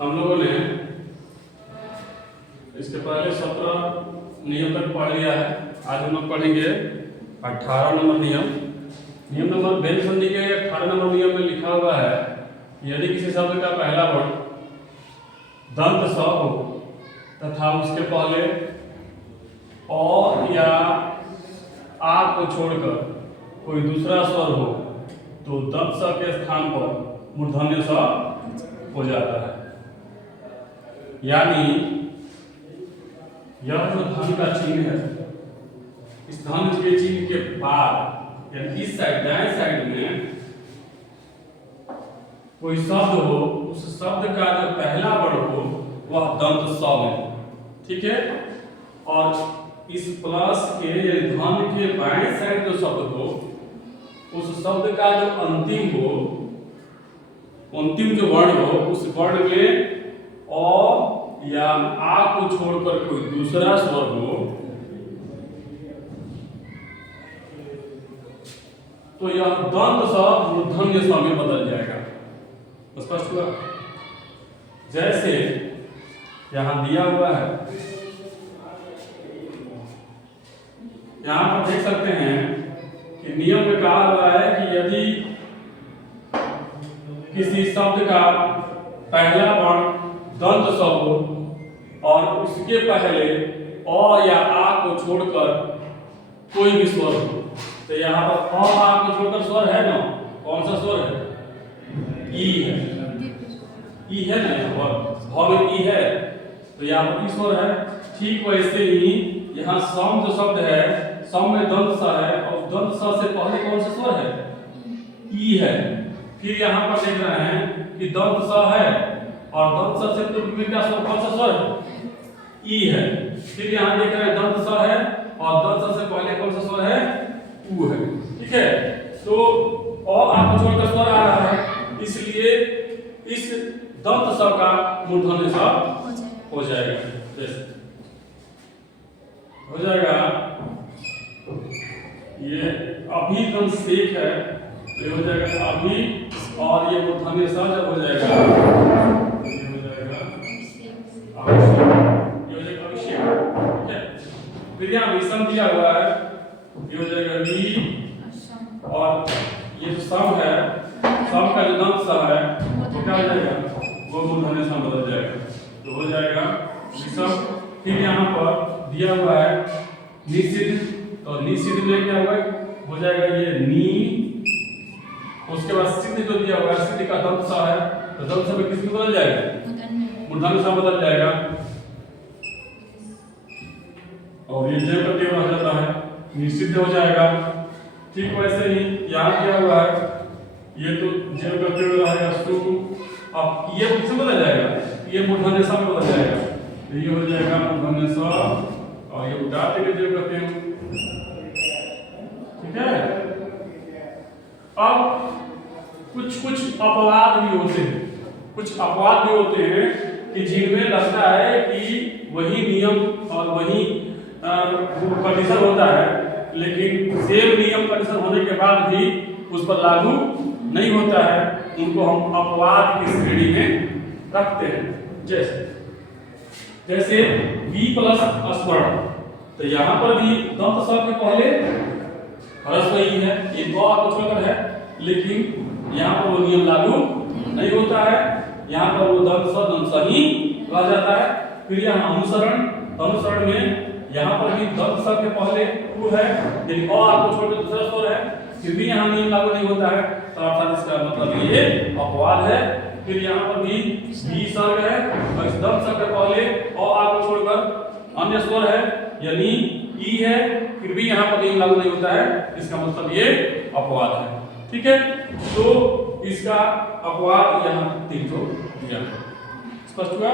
हम लोगों ने इसके पहले 17 नियम तक पढ़ लिया है। आज हम लोग पढ़ेंगे 18 नंबर नियम। नियम नंबर बेल संधि के 18 नंबर नियम में लिखा हुआ है, यदि किसी शब्द का पहला वर्ण दंत स हो तथा उसके पहले अ या आ को छोड़कर कोई दूसरा स्वर हो तो दंत स के स्थान पर मूर्धन्य स हो जाता है। यानी यह जो धन का चिन्ह है, इस धन के चिन्ह के बाद यानी इस साइड दाएं साइड में कोई शब्द हो, उस शब्द का जो पहला वर्ण हो वह दंत स में, ठीक है। और इस प्लस के धन के बाएं साइड जो शब्द हो, उस शब्द का जो अंतिम हो, अंतिम जो वर्ण हो, उस वर्ण में अ या आ को छोड़कर कोई दूसरा स्वर हो तो यह दंत स मूर्धन्य स में बदल जाएगा। स्पष्ट हुआ? जैसे यहां दिया हुआ है, यहां पर देख सकते हैं कि नियम में कहा हुआ है कि यदि किसी शब्द का पहला वर्ण दंत स हो और उसके पहले अ या आ को छोड़कर कोई भी स्वर हो, तो यहाँ पर अ आ को छोड़कर स्वर है ना, कौन सा स्वर है? ई है, ई है ना, यहाँ पर भ में ई है तो यहाँ पर ई स्वर है। ठीक वैसे ही यहाँ सम जो शब्द है, सम में दंत स है और दंत स से पहले कौन सा स्वर है? ई है। फिर यहाँ पर देख रहे हैं कि दंत स है और दंत स से पूर्व का स्वर कौन सा स्वर है? ई है। फिर यहाँ देख रहे हैं दंत स है और दंत स से पहले कौन सा स्वर है? उ है, ठीक है। तो अ आ को छोड़कर स्वर आ रहा है, इसलिए इस दंत स का मूर्धन्य स हो जाएगा। जैसे हो जाएगा, ये अभी दंत सेक है, ये हो जाएगा अभी, और ये मूर्धन्य स जब हो जाएगा, ये हो जाएगा अभिषेक, ठीक है। फिर यहाँ विषम दिया हुआ है, ये हो जाएगा वी, और ये जो सम है, सम का जो दंत स है वो क्या हो जाएगा? वो मूर्धन्य स बदल जाएगा, तो हो जाएगा विषम। फिर यहाँ पर दिया हुआ है निषिद्ध, तो निषिद्ध में क्या होगा? हो जाएगा ये नी, उसके बाद सिद्ध जो दिया हुआ है, सिद्ध का दंत स है तो दंत स में किसमें बदल जाएगा? मूर्धन्य स बदल जाएगा, और ये जय प्रत्यय हो जाता है, निषिद्ध हो जाएगा। ठीक वैसे ही यहाँ दिया हुआ है, ये तो जय प्रत्यय रहेगा सु, अब ये किसमें बदल जाएगा? ये मूर्धन्य स में बदल जाएगा, तो ये हो जाएगा मूर्धन्य स, और ये उठा देंगे जय प्रत्यय, ठीक है। अब कुछ अपवाद भी होते हैं, कुछ अपवाद भी होते हैं कि जिनमें लगता है कि वही नियम और वही कंडीशन होता है, लेकिन सेम नियम कंडीशन होने के बाद भी उस पर लागू नहीं होता है, उनको हम अपवाद की श्रेणी में रखते हैं। जैसे वी प्लस स्मरण, तो यहाँ पर भी दंत स के पहले ह्रस्व ई है, ये ग को छोड़कर है, लेकिन यहाँ पर वो नियम लागू नहीं होता है, यहाँ पर वो दंत स ही रह जाता है। फिर यहाँ अनुसरण, अनुसरण में यहाँ पर भी दंत स के पहले उ है, यदि अ आ को छोड़कर दूसरा स्वर है, फिर भी यहाँ नियम लागू नहीं होता है, तो अर्थात इसका मतलब ये अपवाद है। फिर यहाँ पर भी सर्ग है और इस दंत स के पहले अ आ को छोड़कर अन्य स्वर है यानी ई है, फिर भी यहाँ पर नियम लागू नहीं होता है, इसका मतलब ये अपवाद है, ठीक है। तो इसका अपवाद यहाँ 3 दिया। स्पष्ट हुआ?